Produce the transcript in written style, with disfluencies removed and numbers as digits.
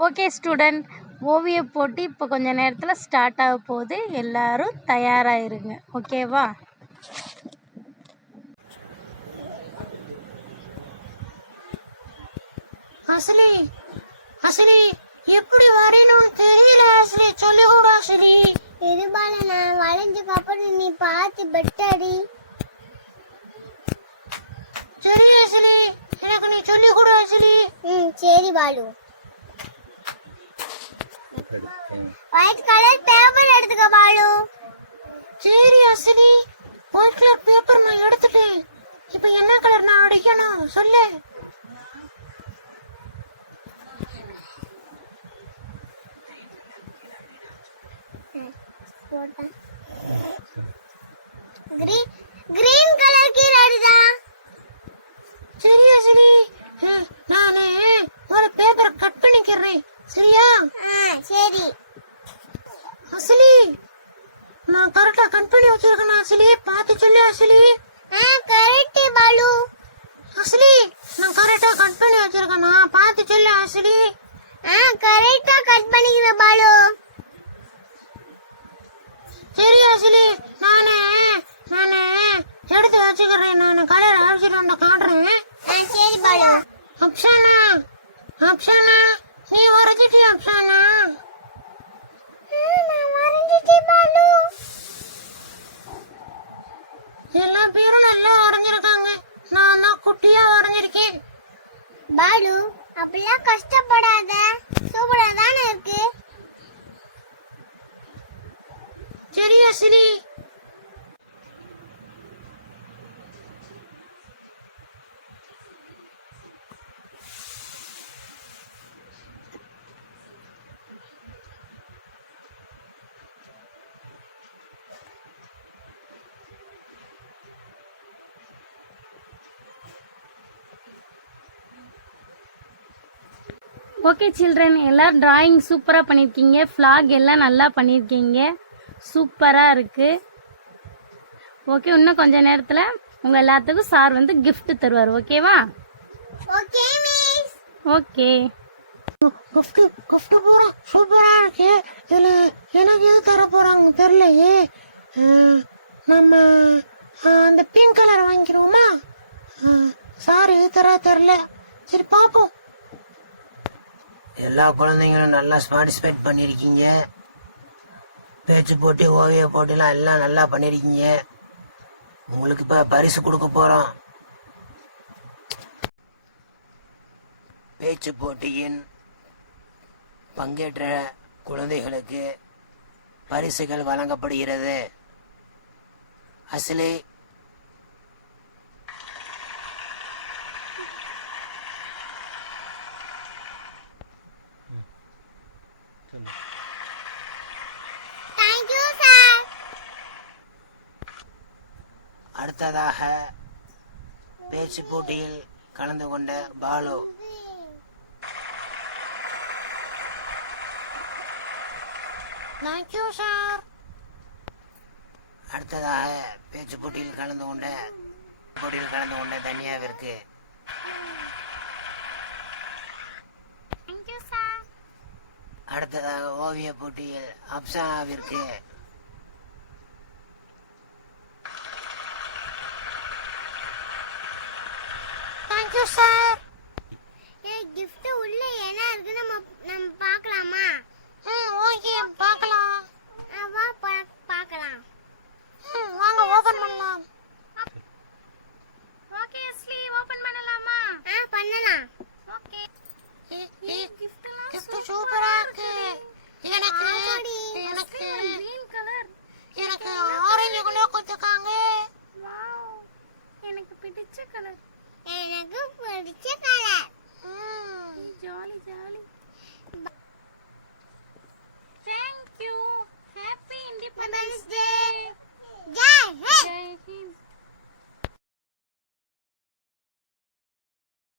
Okay student, ஓவிய போட்டி இப்போ கொஞ்ச நேரத்தில் ஸ்டார்ட் ஆக போகுது. எல்லாரும் தயாராகிருங்க. ஓகேவா? அசலி அசலி எப்படி வரையணும்னு தெரியல அசலி, சொல்லி கூட அசலி. இருபால நான் வளைஞ்சதுக்கு அப்புறம் நீ பார்த்து பெட்டடி. சரி அசலி, எனக்கு நீ சொல்லி கூட அசலி. சரி பாலு. ஒயிட் கலர் பேப்பர் எடுத்துக்க பாலு. சரி அசலி, ஒயிட் கலர் பேப்பர் நான் எடுத்துட்டேன். இப்ப என்ன கலர் நான் அடிக்கணும் சொல்லு. கிரீன் கலர் கீரை அடிதா. சரி அசலி, நானே ஒரு பேப்பரை கட் பண்ணிக்கிறேன். சரியா? சரி அசலி, நான் கரெக்டா கட் பண்ணி வச்சிருக்கேன் அசலி, பார்த்து சொல்லு அசலி. கரெக்ட் பாலு. அசலி, நான் கரெக்டா கட் பண்ணி வச்சிருக்கேன், பார்த்து சொல்லு அசலி. கரெக்டா கட் பண்ணிக்கிற பாலு. சரி அசலி, நானே எடுத்து வச்சுக்கிறேன். நான் கடையில அழைச்சிட்டு வந்து காட்டுறேன். சரி பாலு. அப்சானா, அப்சானா, நீ வரைஞ்சிட்டியா அப்சானா? நான் வரைஞ்சிட்டேன் பாலு. எல்லா பேரும் நல்லா வரைஞ்சிருக்காங்க, நான் தான் குட்டியா வரைஞ்சிருக்கேன். பாலு, அப்படிலாம் கஷ்டப்படாத, சூப்பரா தானே இருக்கு. சரி அசலி. ஓகே சில்ட்ரன், எல்லாம் டிராயிங் சூப்பராக பண்ணியிருக்கீங்க. ஃப்ளாக் எல்லாம் நல்லா பண்ணியிருக்கீங்க, சூப்பராக இருக்குது. ஓகே, இன்னும் கொஞ்ச நேரத்தில் உங்கள் எல்லாத்துக்கும் சார் வந்து gift தருவார். ஓகேவா? Okay miss. ஓகே. கிஃப்ட் பூரா சூப்பரா இருக்கு. இதுல எனக்கு எது தர போறாங்க தெரியலையே. நம்ம அந்த பிங்க் கலர் வாங்கிக்கிறோமா? சார் எது தர தெரியல. சரி பாப்போம். எல்லா குழந்தைங்களும் நல்லா பார்ட்டிசிபேட் பண்ணிருக்கீங்க. பேச்சு போட்டி, ஓவிய போட்டிலாம் எல்லாம் நல்லா பண்ணிருக்கீங்க. உங்களுக்கு இப்ப பரிசு கொடுக்க போறோம். பேச்சு போட்டியின் பங்கேற்ற குழந்தைகளுக்கு பரிசுகள் வழங்கப்படுகிறது. அசலி, தேங்க் யூ சார். அடுத்ததாக பேச்சு போட்டியில் கலந்து கொண்ட பாலு. Thank you sir. அடுத்ததாக பேச்சு போட்டியில் கலந்து கொண்ட தன்யாவிற்கு. Thank you sir. அடுத்ததாக ஓவிய போட்டியில் அப்சானாவிற்கு. Thank you sir. gift உள்ள என்ன இருக்கு நம்ம பார்க்கலாமா? ஓகே, பார்க்கலாம். வா பார்க்கலாம். வாங்க ஓபன் பண்ணலாம். ஓகே அஸ்லி, ஓபன் பண்ணலாமா? பண்ணலாம். ஓகே. கிஃப்ட் சூப்பரா இருக்கு. எனக்கு கிரீன் கலர், எனக்கு ஆரஞ்சு கலர் கொடுத்துருக்காங்க. வாவ், எனக்கு பிடிச்ச கலர். எனக்கு பிடிச்ச கலர்.